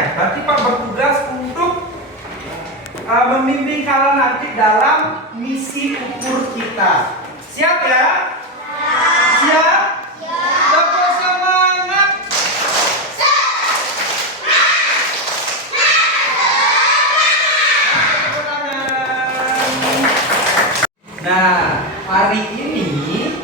semuanya. Nanti Pak bertugas untuk membimbing kalian nanti dalam misi ukur kita. Siap ya? Siap? Tepuk semangat. Nah, hari ini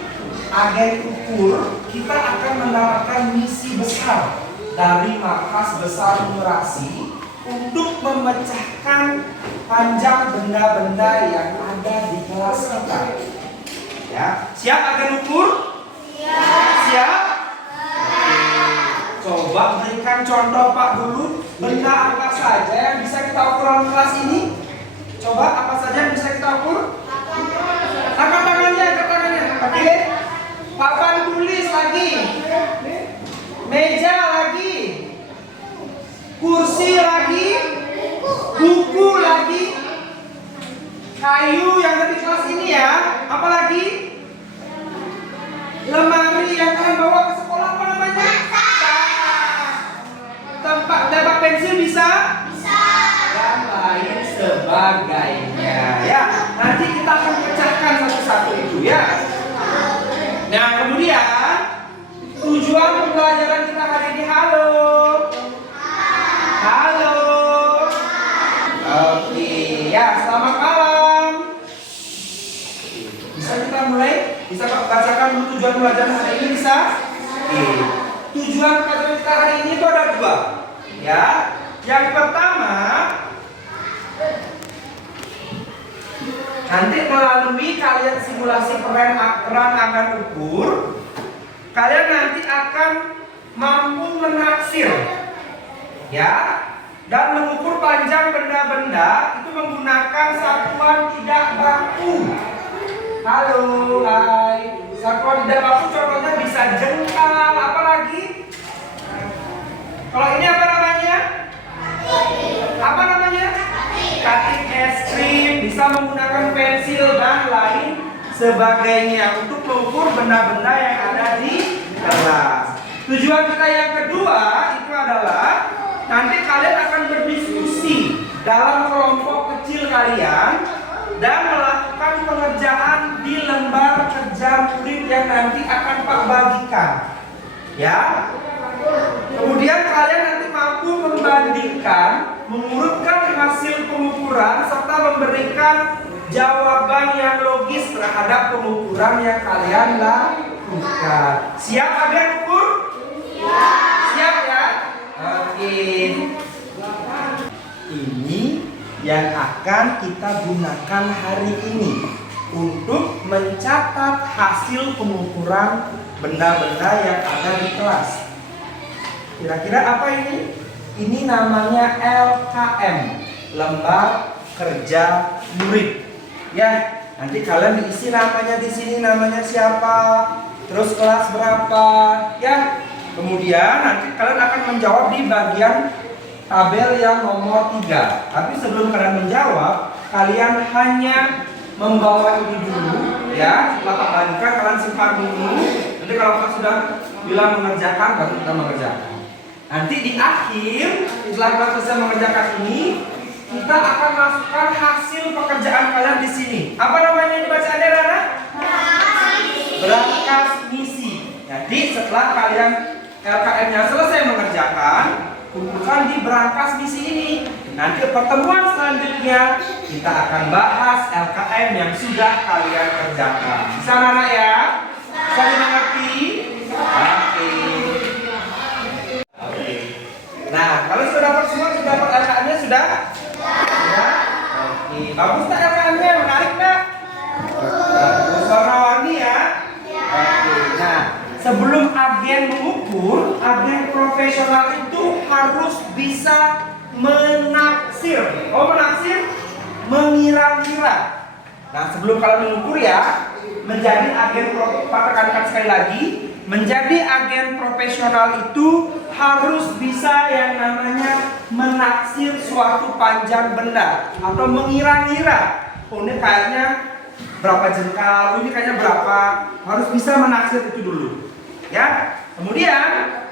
agen ukur kita akan menerapkan misi besar dari markas besar numerasi untuk memecahkan panjang benda-benda yang ada di kelas kita. Ya, siap agen ukur? Siap? Coba berikan contoh Pak dulu. Benda apa saja yang bisa kita ukur dalam kelas ini? Coba apa saja yang bisa kita ukur? Angkat tangannya. Oke. Papan tulis lagi. Meja lagi. Kursi lagi. Buku lagi. Kayu yang ada di kelas ini ya. Apa lagi? Lemari yang kalian bawa ke sekolah apa namanya? Tempat pensil bisa? Dan lain sebagainya ya. Nanti kita akan pecahkan satu-satu itu ya. Nah, kemudian tujuan pembelajaran kita hari ini. Halo. Oke, ya, selamat malam. Bisa kita mulai? Bisa Pak bacakan dulu tujuan pembelajaran hari ini, bisa? Oke. Tujuan pembelajaran kita hari ini itu ada dua. Ya. Yang pertama, nanti melalui kalian simulasi peran agen ukur, kalian nanti akan mampu menaksir ya dan mengukur panjang benda-benda itu menggunakan satuan tidak baku. Halo, hai. Satuan tidak baku contohnya bisa jengkal, apa lagi? Kalau ini apa namanya? Apa namanya? Cutting es krim, bisa menggunakan pensil dan lain sebagainya untuk mengukur benda-benda yang ada di kelas. Tujuan kita yang kedua itu adalah nanti kalian akan berdiskusi dalam kelompok kecil kalian dan melakukan pengerjaan di lembar kerja murid yang nanti akan Pak bagikan. Ya. Kemudian kalian nanti mampu membandingkan, mengurutkan hasil pengukuran serta memberikan jawaban yang logis terhadap pengukuran yang kalian lakukan. Siap agen ukur? Siap ya? Oke. Ini yang akan kita gunakan hari ini untuk mencatat hasil pengukuran benda-benda yang ada di kelas. Kira-kira apa ini? Ini namanya LKM, lembar kerja murid. Ya, nanti kalian diisi namanya di sini, namanya siapa, terus kelas berapa, ya. Kemudian nanti kalian akan menjawab di bagian tabel yang nomor 3. Tapi sebelum kalian menjawab, kalian hanya membawa ini dulu, ya. Setelah Pak bagikan, kalian simpan dulu. Nanti kalau Pak sudah bilang mengerjakan, baru kita mengerjakan. Nanti di akhir, setelah kita selesai mengerjakan ini, kita akan masukkan hasil pekerjaan kalian di sini. Apa namanya dibacaannya, Rana? Berangkas misi. Jadi setelah kalian LKM-nya selesai mengerjakan, kumpulkan di berangkas misi ini. Nanti pertemuan selanjutnya kita akan bahas LKM yang sudah kalian kerjakan. Bisa Rana ya? Bisa dimengerti? Oke. Nah, kalau sudah dapat semua, sudah dapat LKM-nya sudah? Ya. Oke. Bagus tak LKM-nya? Menarik tak? Bagus. Warna-warni ya? Oke. Nah, sebelum agen mengukur, agen profesional itu harus bisa menaksir. Oh, menaksir? Mengira-ngira. Nah, sebelum kalian mengukur ya, menjadi agen tekankan sekali lagi, menjadi agen profesional itu harus bisa yang namanya menaksir suatu panjang benda atau mengira-ngira. Oh, ini kayaknya berapa jengkal, ini kayaknya berapa. Harus bisa menaksir itu dulu. Ya. Kemudian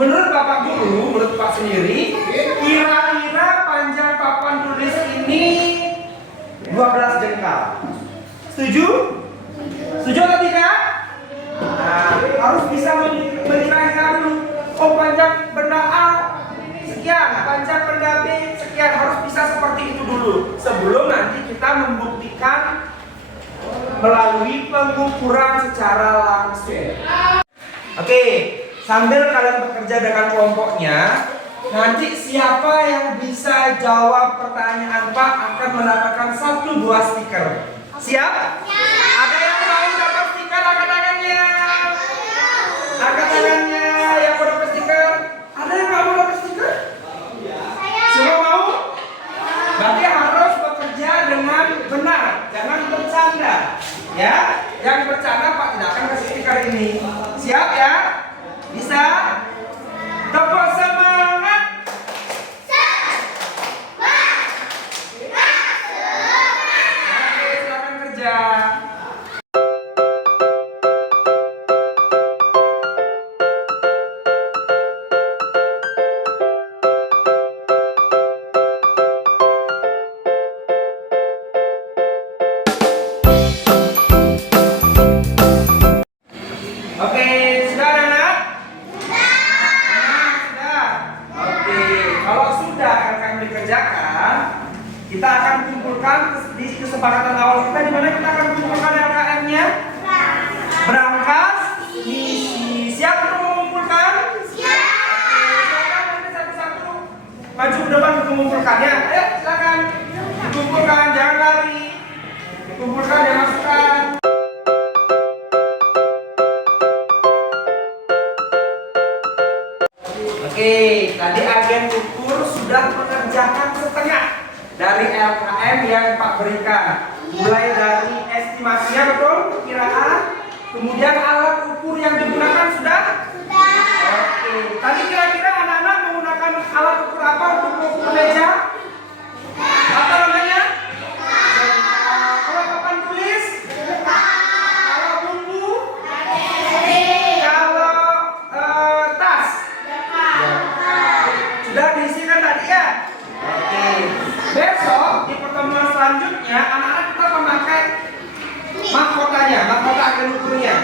Menurut Bapak Guru, menurut Pak sendiri, kira-kira panjang papan tulis ini 12 jengkal. Setuju? Setuju atau tidak? Nah, harus bisa mengira-ngira dulu. Oh, panjang benda A sekian, panjang benda B sekian. Harus bisa seperti itu dulu sebelum nanti kita membuktikan melalui pengukuran secara langsung. Oke, sambil kalian bekerja dengan kelompoknya, nanti siapa yang bisa jawab pertanyaan Pak akan mendapatkan 1 buah stiker. Siap? Ada yang mau dapat stiker? Angkat tangannya. Angkat tangannya yang mau dapat stiker. Ada yang mau dapat stiker? Semua mau? Berarti harus bekerja dengan benar, jangan bercanda. Ya, yang bercanda Pak tidak akan kasih stiker ini. Siap ya? Bisa? Tepuk semangat. Oke, silakan kerja. Oke, sudah anak-anak? Sudah. Oke, kalau sudah akan dikerjakan, kita akan kumpulkan di kesepakatan awal kita, di mana kita akan kumpulkan LKM-nya. Berangkas, misi. Siap untuk mengumpulkan? Siap. Oke, silakan nanti satu-satu maju ke depan untuk mengumpulkannya. Ayo, silakan. Dikumpulkan, jangan lari. Dikumpulkan, jangan masukkan. Oke, tadi agen ukur sudah mengerjakan setengah dari LKM yang Pak berikan. Mulai dari estimasinya, betul, perkiraan, kemudian alat ukur yang digunakan sudah? Oke, tadi kira-kira anak-anak menggunakan alat ukur apa untuk mengukur meja? Apa namanya? Kalau papan tulis? Kalau buku? Kalau tas? Sudah diisikan tadi ya? Oke. Besok di pertemuan selanjutnya anak-anak kita memakai mahkotanya, mahkota agen ukurnya.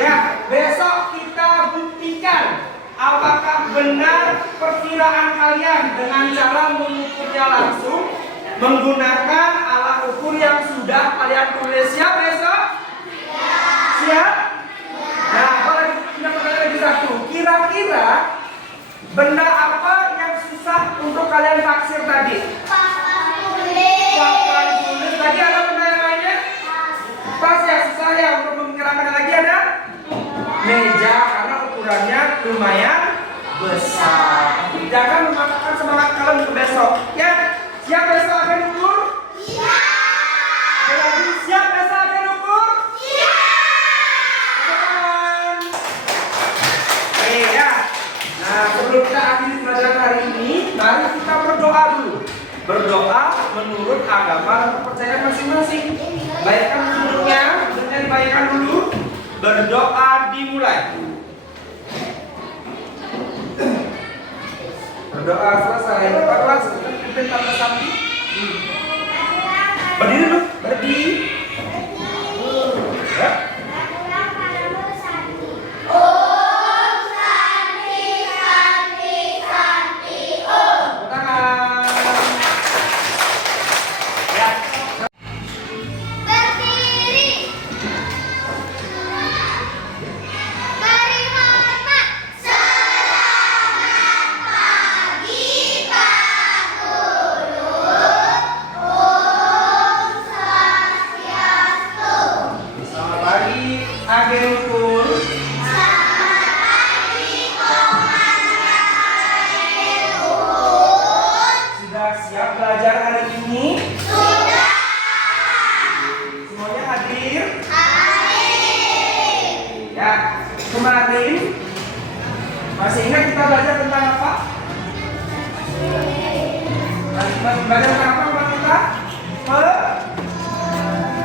Ya, besok kita buktikan apakah benar perkiraan kalian dengan cara mengukurnya langsung menggunakan alat ukur yang sudah kalian tulis. Siap besok? Siap? Nah, apalagi punya pertanyaan lagi satu. Kira-kira benda apa yang susah untuk kalian taksir tadi? Papan tulis. Tadi ada benda yang lainnya? Pas ya, susah ya untuk memperkirakan. Lagi ada? Meja, karena ukurannya lumayan besar. Jangan memaksakan semangat kalian untuk besok. Ya, siap besok akan ukur? Siap. Siap besok akan ukur? Siap. Oke ya. Nah, sebelum kita akhiri pelajaran hari ini, mari kita berdoa dulu. Berdoa menurut agama dan kepercayaan masing-masing. Baikkan menurutnya, bentuknya dibaikkan dulu. Berdoa dimulai. Berdoa selesai. Kita kelas, kita pimpin tanda sapi. Berdiri dulu, berdiri. Ya. Kemarin masih ingat kita belajar tentang apa? Masih belajar tentang apa Pak kita?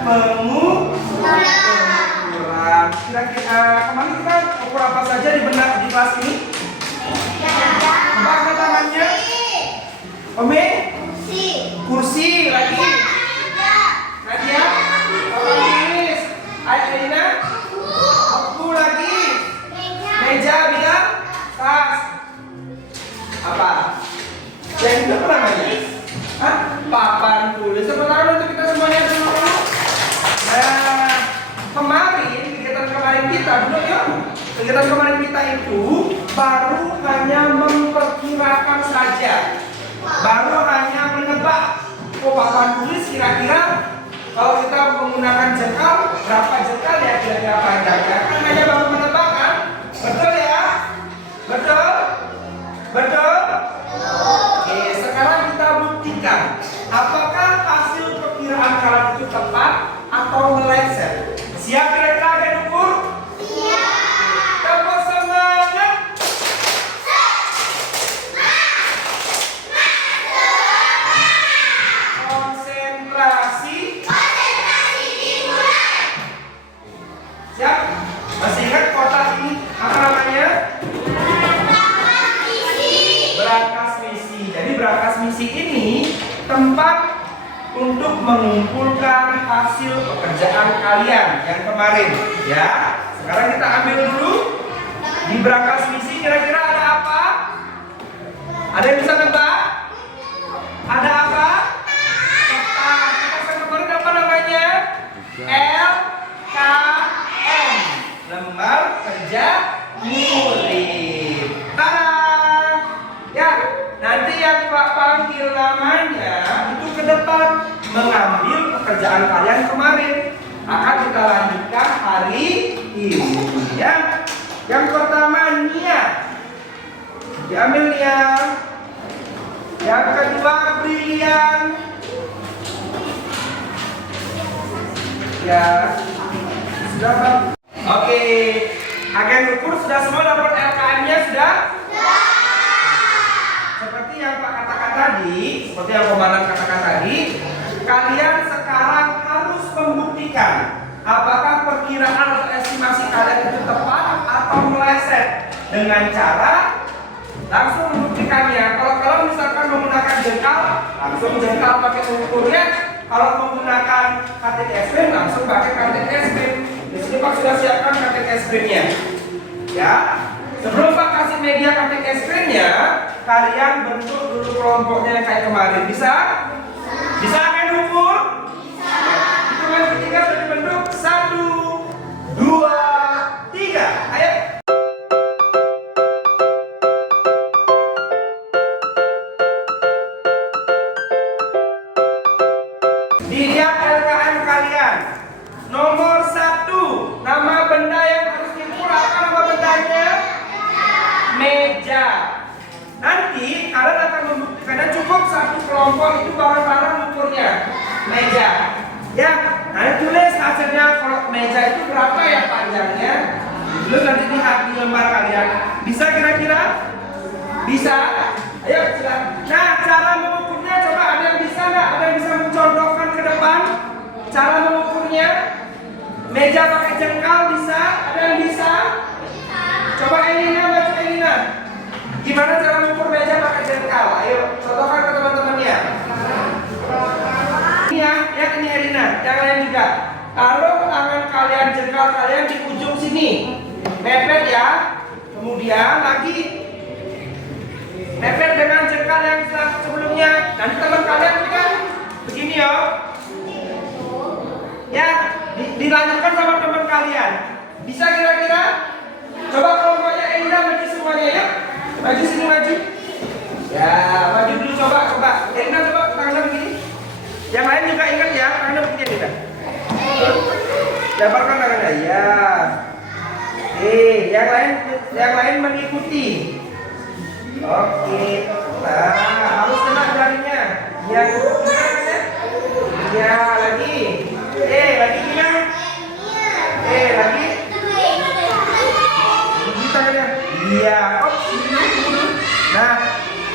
Pengukuran. Kira-kira kemarin kita ukur apa saja di kelas ini? Ome? Kursi. Kursi lagi. Nadia? Apa tulis? Aina? Buku lagi. Meja bilang tas. Apa? Yang itu apa namanya? Hah? Papan tulis. Sebentar untuk kita semuanya dulu. Nah, kegiatan kemarin kita, duduk yuk. Kegiatan kemarin kita itu baru hanya memperkirakan saja. Baru hanya menebak. Oh, papan tulis kira-kira kalau kita menggunakan jengkal, berapa jengkal ya kira-kira panjangnya? Kan hanya baru menebak kan? Betul ya? Betul? Betul? Oke, sekarang kita buktikan. Apakah hasil perkiraan kalian itu tepat atau meleset? Siap kira-kira agen ukur? Siap. Tepuk semangat. Konsentrasi. Dimulai. Siap? Masih ingat kotak ini apa namanya? Berangkas misi. Jadi berangkas misi ini tempat untuk mengumpulkan hasil pekerjaan kalian yang kemarin, ya. Sekarang kita ambil dulu di berangkas misi. Kira-kira ada apa? Ada yang bisa nebak? Ada apa? Kita kemarin apa namanya? LKM, lembar kerja murid. Tada! Ya, nanti yang Pak panggil namanya itu ke depan mengambil pekerjaan kalian kemarin. Akan kita lanjutkan hari ini, ya. Yang pertama niat, diambil niat. Yang kedua brilian, ya. Sudah Pak? Oke, agen ukur sudah semua dapat LKM-nya sudah? Seperti yang Pak katakan tadi, seperti yang komandan katakan tadi, kalian sekarang harus membuktikan apakah perkiraan atau estimasi kalian itu tepat atau meleset dengan cara langsung membuktikannya. Kalau misalkan menggunakan jengkal, langsung jengkal pakai ukurnya. Kalau menggunakan katik es krim, langsung pakai katik es krim. Di sini Pak sudah siapkan katik es krimnya, ya. Sebelum Pak kasih media katik es krimnya, kalian bentuk dulu kelompoknya kayak kemarin. Bisa? Bisa kan ukur? Bisa. Hitungan ketiga sudah dibentuk. 1, 2, 3. Ayo. Dilihat LKM kalian. Nomor 1, nama benda yang harus diukur apa nama bendanya? Meja. Nanti kalian akan membuktikannya, cukup satu kelompok itu bareng-bareng ukurnya. Meja. Ya, nanti tulis hasilnya. Kalau meja itu berapa ya panjangnya? Dulu nanti lihat di lembar kalian. Bisa kira-kira? Bisa? Ayo silakan. Nah, cara mengukurnya coba ada yang bisa nggak? Ada yang bisa mencontohkan ke depan? Cara mengukurnya? Meja pakai jengkal bisa? Ada yang bisa? Coba Elina, baca Elina. Gimana cara mengukur meja pakai jengkal? Ayo, contohkan ke teman-temannya. Ini ya ini Elina. Yang lain juga. Taruh tangan kalian, jengkal kalian di ujung sini. Mepet ya. Kemudian lagi mepet dengan jengkal yang sebelumnya. Nanti teman kalian juga begini ya. Ya, dilanjutkan sama teman kalian. Bisa kira-kira? Coba kelompoknya Elina maju semuanya ya. Maju sini maju. Ya, maju dulu coba. Elina coba tangannya begini. Yang lain juga ingat ya, tangannya begini Elina. Lebarkan tangannya. Ya. Yang lain mengikuti. Oke. Nah, harus kena jarinya. Yang tangannya. Ya, lagi. Lagi gimana? Lagi. Gigi tangannya. Iya. Nah,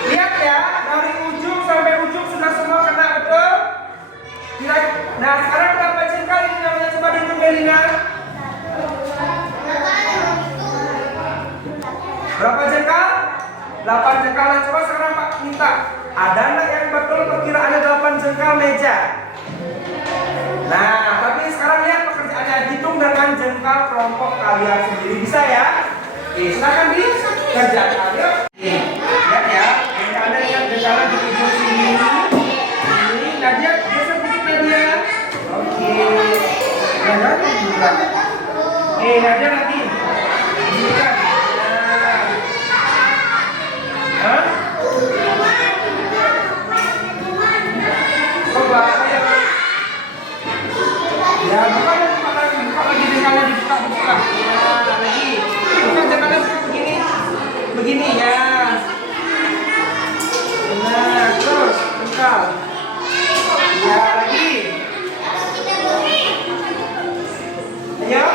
lihat ya, dari ujung sampai ujung sudah semua kena, betul? Nah, sekarang berapa jengkal ini namanya? Coba dihitung Elina. Berapa jengkal? 8 jengkal. Coba sekarang Pak minta Ada anak yang betul perkiraannya 8 jengkal meja? Nah, tapi sekarang lihat pekerjaannya, hitung dengan jengkal kelompok kalian sendiri. Bisa ya? Oke, silakan dikerjakan. Ayo. Lihat ya, jika ada yang jengkalnya di ujung sini. Ini Nadia, geser dikit Nadia. Oke. Nadia juga. Nadia lagi. Ini kan. Hah? Coba saya. Ya, buka lagi jengkalnya dibuka. Ya, lagi. Buka jengkalnya buka begini ya. Nah, terus jengkal. Ya, lagi. Ayo.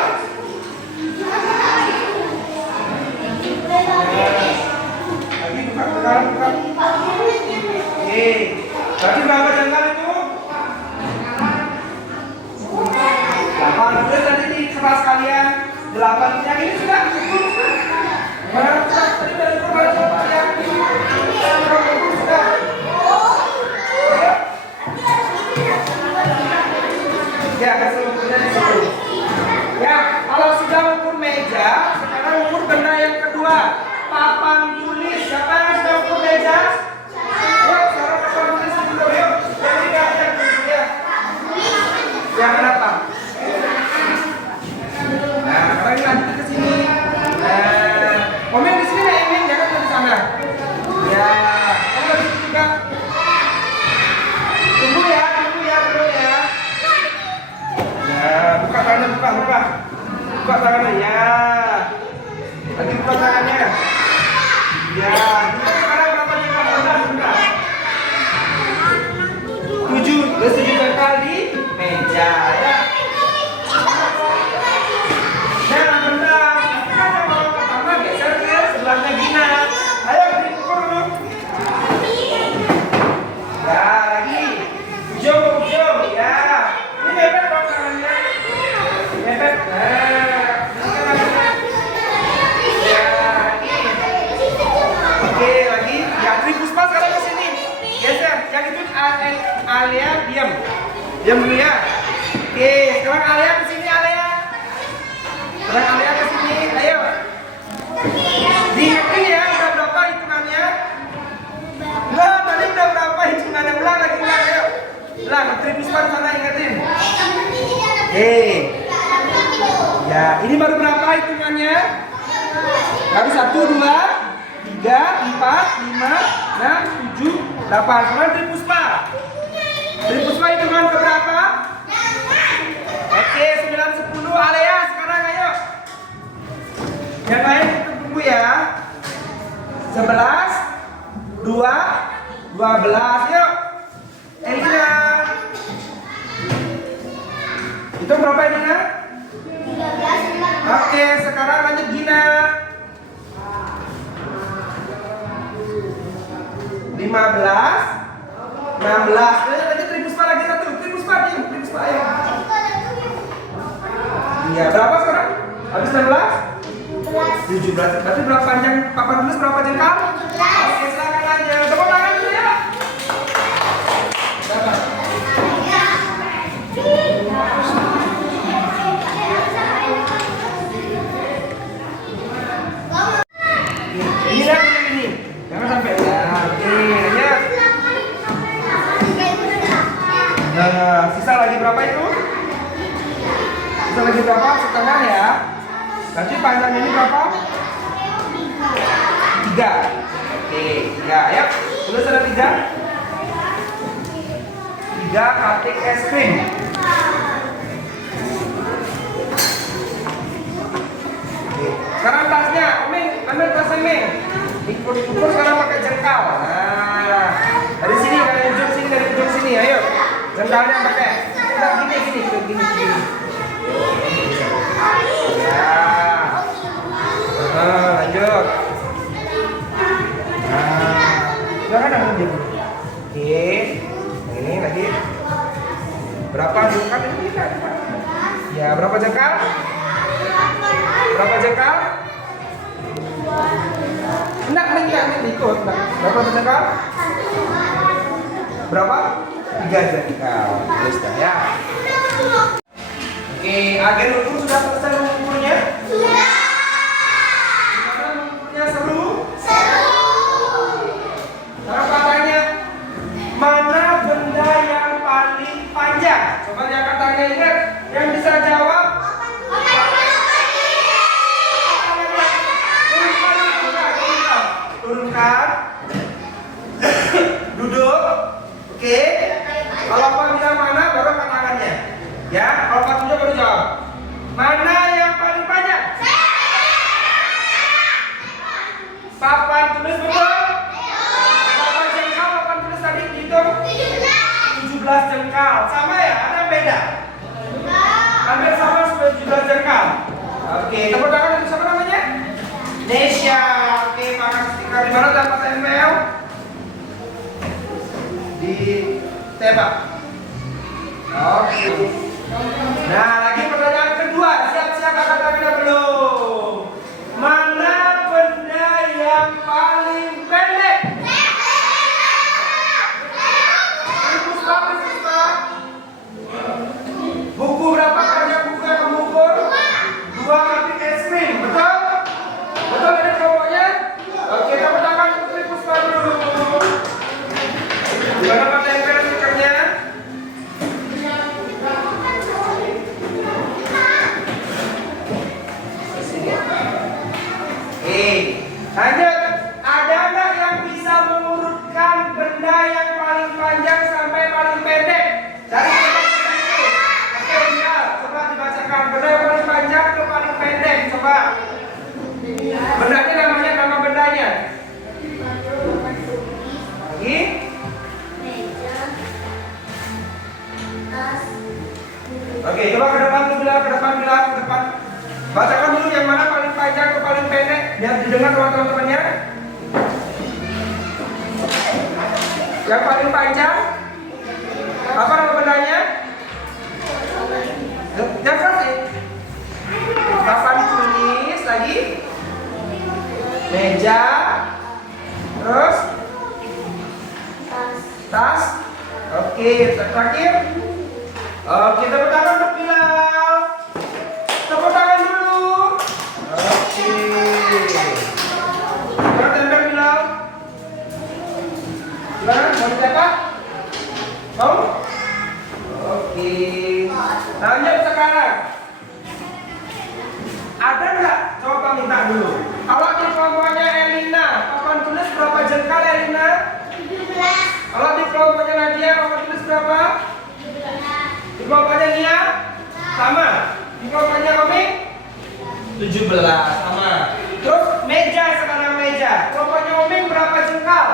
Lagi buka. Oke. Berarti berapa jengkal itu? 8. Boleh tadi di kelas kalian 8. Yang ini sudah cukup. Tadi dari kelas yang sudah. Ya, keseluruhannya di situ. Ya, kalau sudah ukur meja, sekarang ukur benda yang kedua. Papan tulis. Siapa yang sudah ukur meja? Yuk, sekarang papan tulis dulu. Yuk, yang dikasih ya. Yang berapa? Nah, sekarang lanjut ke sini. Nah, komen di sini ya, Emin, jangan di sana. Ya, kamu di sini juga. Tunggu ya, belum ya. Ya, buka tangannya, buka. Buka tangannya, ya. Lagi buka tangannya. Ya, sekarang berapa jengkal? Bentar. 7 jengkal di meja, ya. Nah, bentar. Kita mau pertama geser ke sebelahnya Gina. Ayo, diukur dulu. Ya, lagi. Ujung, ya. Ini mepet dong tangannya. Mepet. Nah, ya, lagi. Oke, lagi. Ya, Tripuspa sekarang ke sini. Geser. Yang itu Alia diam. Diam dulu ya. Oke, sekarang Alia ke sini, Alia. Sekarang Alia ke sini. Ayo. Diingetin ya, udah berapa hitungannya? Lah, tadi udah berapa hitungannya? Ulang lagi, ayo. Ulang, Tripuspa di sana ingetin. Ya, ini baru berapa hitungannya? Baru 1, 2, 3, 4, 5, 6, 7, 8. Sekarang Tripuspa. Tripuspa hitungan ke berapa? Oke, 9, 10. Alea sekarang ayo. Yang lain kita tunggu ya. 11, 2, 12. Yuk. Elina. Itu berapa Elina? 13. Oke, sekarang lanjut Gina. 15, 16. Lanjut Tripuspa lagi 1. Tripuspa ayo. Iya, berapa sekarang? Habis 16? 17. Berarti berapa panjang papan tulis, berapa jengkal? 17. Oke, silakan aja. Tepuk tangan dulu ya. Berapa? Ini lihat ini. Jangan sampai ya. Oke, lihat. Nah, sisa lagi berapa itu? Sisa lagi berapa? Setengah ya. Nanti panjangnya ini berapa? 3. Oke, 3 ya. Sudah ada 3? 3 katik es krim. Oke. Sekarang tasnya, Omeng, ambil tasnya Meng. Ukur sekarang pakai jengkal. Nah, dari sini, dari ujung sini, ayo. Jengkalnya pakai. Udah gini. Ya. Lanjut. Nah, jangan lanjut. Oke. Ini lagi. Berapa jengkal ini? Ya, berapa jengkal? Berapa jengkal? Enggak ikut. Berapa jengkal? berapa? 3 jengkal. Terus dah ya. Oke, agen ukur sudah selesai mengukurnya? Sudah. Gimana mengukurnya, seru? Seru. Apa tanya? Mana benda yang paling panjang? Coba yang katanya ingat, yang bisa jawab. Turunkan. Duduk. Oke. Kalau Pak bilang mana, baru angkat tangannya. Ya, kalau Pak tunjuk baru jawab. Mana yang paling panjang? Papan tulis betul? Papan jengkal, papan tulis tadi dihitung? 17 jengkal. Sama ya? Ada yang beda? Hampir sama 17 jengkal. Oke, tepuk tangan untuk siapa namanya? Nesya. Oke, pakai stiker di mana dapat tempel? Di tembak. Oke. Nah, lagi pertanyaan kedua. Siap-siap angkat tangannya belum? Mana benda yang paling pendek? Buku berapa panjang buku yang kamu ukur? 2 keping es krim, betul? Betul ini kelompoknya? Oke, tepuk tangan untuk Puspa dulu. Gimana Pak tempel stikernya? Lanjut. Ada nggak yang bisa mengurutkan benda yang paling panjang sampai paling pendek? Cari itu. Oke, dia. Coba dibacakan. Benda yang paling panjang ke paling pendek. Coba. Bendanya namanya, nama bendanya. Lagi. Oke, coba ke depan dulu, bilang, ke depan, bilang, ke depan. Bacakan dulu yang mana paling panjang ke paling pendek, biar didengar sama teman-temannya. Yang paling panjang, apa nama bendanya? Yang kasih. Papan tulis lagi. Meja. Terus tas. Oke, terakhir. Oke, tepuk tangan untuk Bilal. Tepuk tangan dulu. Oke. Mana tempel Bilal? Gimana? Mau dicetak? Mau? Oke. Lanjut sekarang. Ada nggak? Coba minta dulu. Kalau di kelompoknya Elina, papan tulis berapa jengkal Elina? 17. Kalau di kelompoknya Nadia, papan tulis berapa? 17. Di kelompoknya Nia? Sama. Di kelompoknya Omi? 17. Sama. Terus meja, sekarang meja. Kelompoknya Omi berapa jengkal?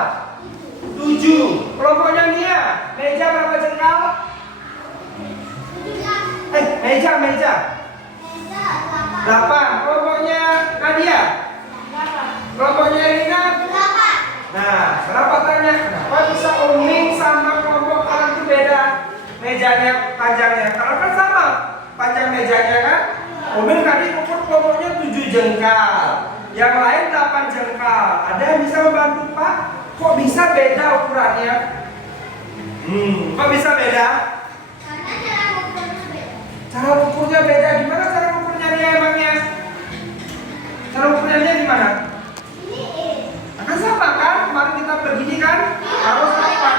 7. Kelompoknya Nia, meja berapa jengkal? Meja. 8. Kelompoknya Nadia? Kelompoknya Elina? 8. Nah, kenapa tanya? Kenapa bisa Omi sama kelompok kalian itu beda? Mejanya, panjangnya, karena kan sama panjang mejanya kan. Omin tadi ukur kelompoknya 7 jengkal, yang lain 8 jengkal. Ada yang bisa membantu Pak? Kok bisa beda ukurannya? Kok bisa beda? Karena cara ukurnya beda. Cara ukurnya beda. Gimana cara ukurnya dia emangnya? Cara ukurnya dia gimana? Ini Akan sama kan? Kemarin kita begini kan? Harus sama.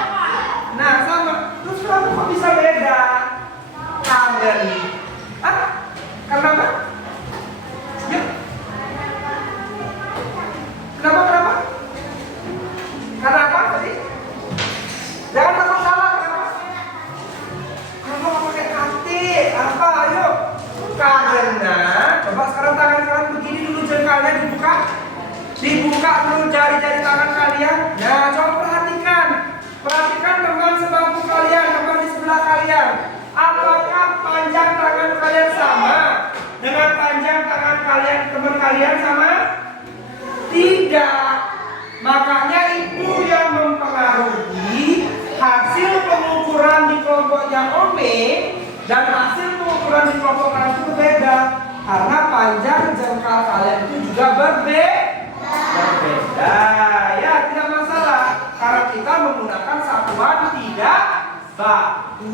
Nah, sama. Terus kenapa kok bisa beda? Kangen. Karena apa? Ya. Kenapa? Karena apa tadi? Jangan takut salah. Kenapa? Kenapa nggak pakai hati? Apa? Ayo. Karena. Coba sekarang tangan kalian begini dulu, jengkalnya dibuka. Dibuka dulu jari-jari tangan kalian. Nah, coba perhatikan. Perhatikan teman sebangku kalian, teman di sebelah kalian. Apakah panjang tangan kalian sama dengan panjang tangan kalian teman kalian sama? Tidak. Makanya itu yang mempengaruhi hasil pengukuran di kelompoknya Ome dan hasil pengukuran di kelompok kalian itu berbeda. Karena panjang jengkal kalian itu juga berbeda. Ya, tidak masalah. Karena kita menggunakan satuan tidak baku.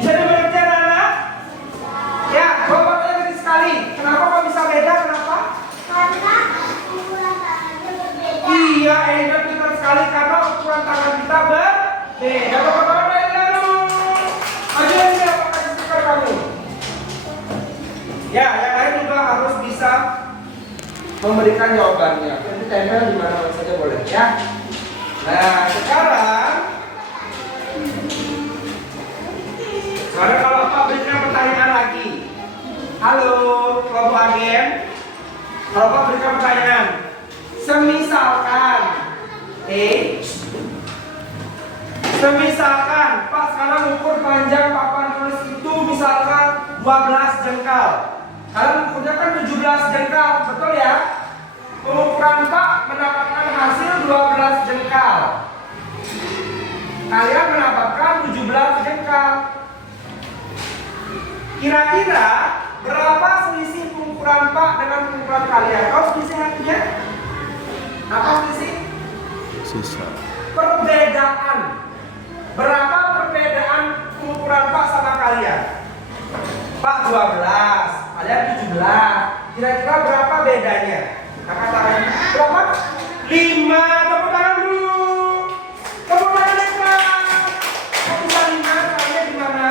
Bisa dimengerti anak-anak? Ya, jawabannya kecil sekali. Kenapa kok bisa beda? Kenapa? Karena ukuran tangannya berbeda. Iya, Eda pintar sekali karena ukuran tangan kita berbeda. Bapak-bapak dari lalu. Maju lagi ya, pakai stiker kamu. Ya, yang lain juga harus bisa memberikan jawabannya. Nanti tempel di mana saja boleh ya. Nah, sekarang kalau Pak berikan pertanyaan lagi. Halo, kelompok agen. Kalau Pak berikan pertanyaan, semisalkan Pak sekarang ukur panjang papan tulis itu misalkan 12 jengkal. Kalian ukurnya kan 17 jengkal, betul ya? Pengukuran Pak mendapatkan hasil 12 jengkal. Kalian mendapatkan 17 jengkal. Kira-kira berapa selisih pengukuran Pak dengan pengukuran kalian? Kau selisih artinya? Apa selisih? Sisa. Perbedaan. Berapa perbedaan pengukuran Pak sama kalian? Pak 12, kalian 17. Kira-kira berapa bedanya? Kakak tangan. Berapa? 5. Tepuk tangan dulu. Tepuk tangan lebar. Kok bisa 5? Caranya gimana?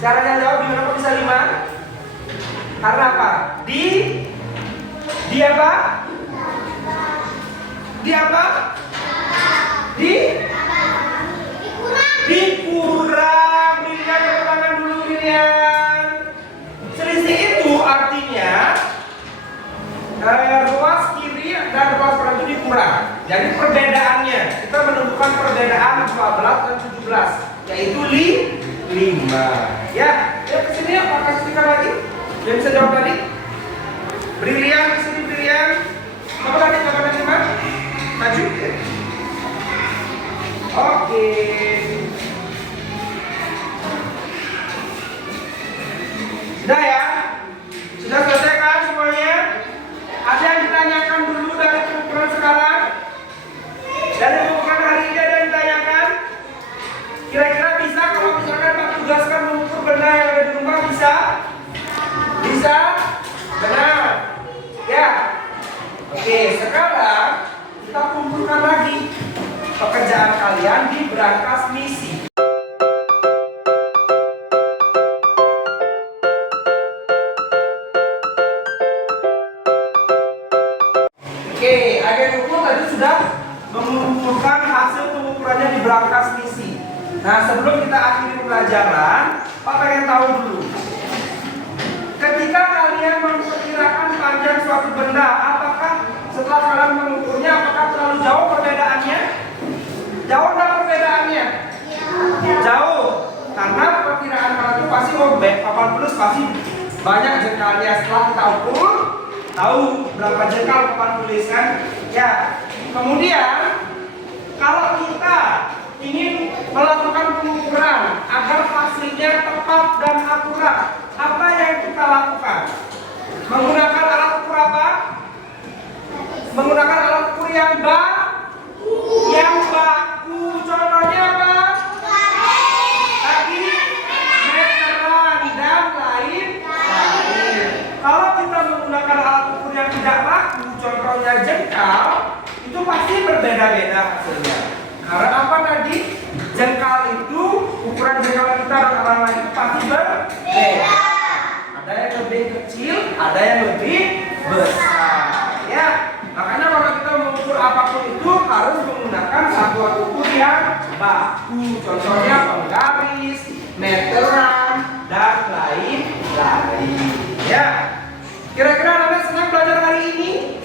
Caranya jawab gimana kok bisa 5? Karena apa? Di apa? Di apa? Dikurang. Brilian, tepuk tangan dulu Brilian. Selisih itu artinya ruas kiri dan ruas kanan itu dikurang. Jadi perbedaannya kita menentukan perbedaan 12 dan 17 yaitu 5. Ya kesini ya Pak, kasih stiker lagi. Yang bisa jawab tadi? Brilian kesini Brilian. Apa tadi jawabannya Mas? Maju. Oke. Sudah ya? Sudah selesai kan semuanya? Ada yang ditanyakan dulu dari pengukuran sekarang? Dari pengukuran hari ini ada yang ditanyakan? Kira-kira bisa kalau misalkan Pak tugaskan mengukur benda yang ada di rumah bisa? Bisa? Benar? Ya? Oke, sekarang kita kumpulkan lagi pekerjaan kalian di berangkas misi. Oke, agen ukur tadi sudah mengumpulkan hasil pengukurannya di berangkas misi. Nah, sebelum kita akhiri pembelajaran, Pak pengen tahu dulu. Ketika kalian memperkirakan panjang suatu benda, apakah setelah kalian mengukurnya, apakah terlalu jauh perbedaannya? Jauh nggak perbedaannya? Jauh. Karena perkiraan kalian itu pasti papan tulis pasti banyak jengkalnya. Setelah kita ukur, tahu berapa jengkal papan tulis kan? Ya. Kemudian kalau kita ingin melakukan pengukuran agar hasilnya tepat dan akurat, apa yang kita lakukan? Menggunakan alat ukur apa? Menggunakan alat ukur yang baku. Contohnya apa? Tadi meteran dan lain. Kalau kita menggunakan alat ukur yang tidak baku, contohnya jengkal, itu pasti berbeda-beda hasilnya. Karena apa tadi? Jengkal itu, ukuran jengkal kita dan orang lain itu pasti berbeda. Ada yang lebih kecil, ada yang lebih besar. Ya, makanya kalau kita mengukur apapun itu harus menggunakan satuan ukur yang baku. Contohnya penggaris, meteran, dan lain-lain. Ya, kira-kira Anda senang belajar hari ini?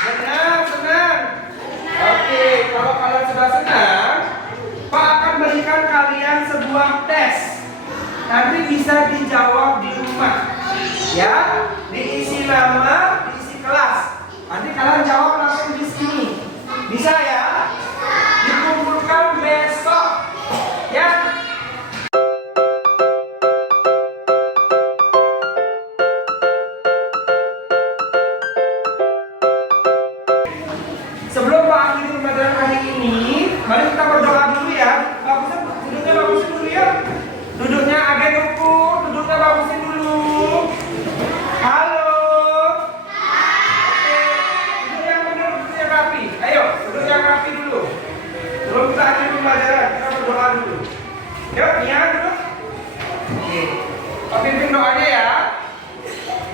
Senang. Oke, kalau kalian sudah senang, Pak akan berikan kalian sebuah tes. Nanti bisa dijawab di rumah. Ya, diisi nama, diisi kelas. Nanti kalian jawab langsung di sini. Bisa ya? Dikumpulkan besok. Ya. Sebelum Pak akhiri pembelajaran hari ini, mari kita berdoa. Pak pimpin doanya ya.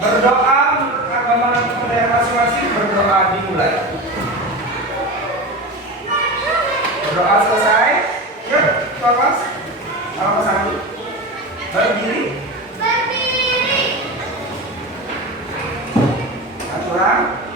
Berdoa menurut agama dan kepercayaan masing-masing, berdoa dimulai. Berdoa selesai. Yuk, kelas. Apa satu? Berdiri. Berdiri. Aturan.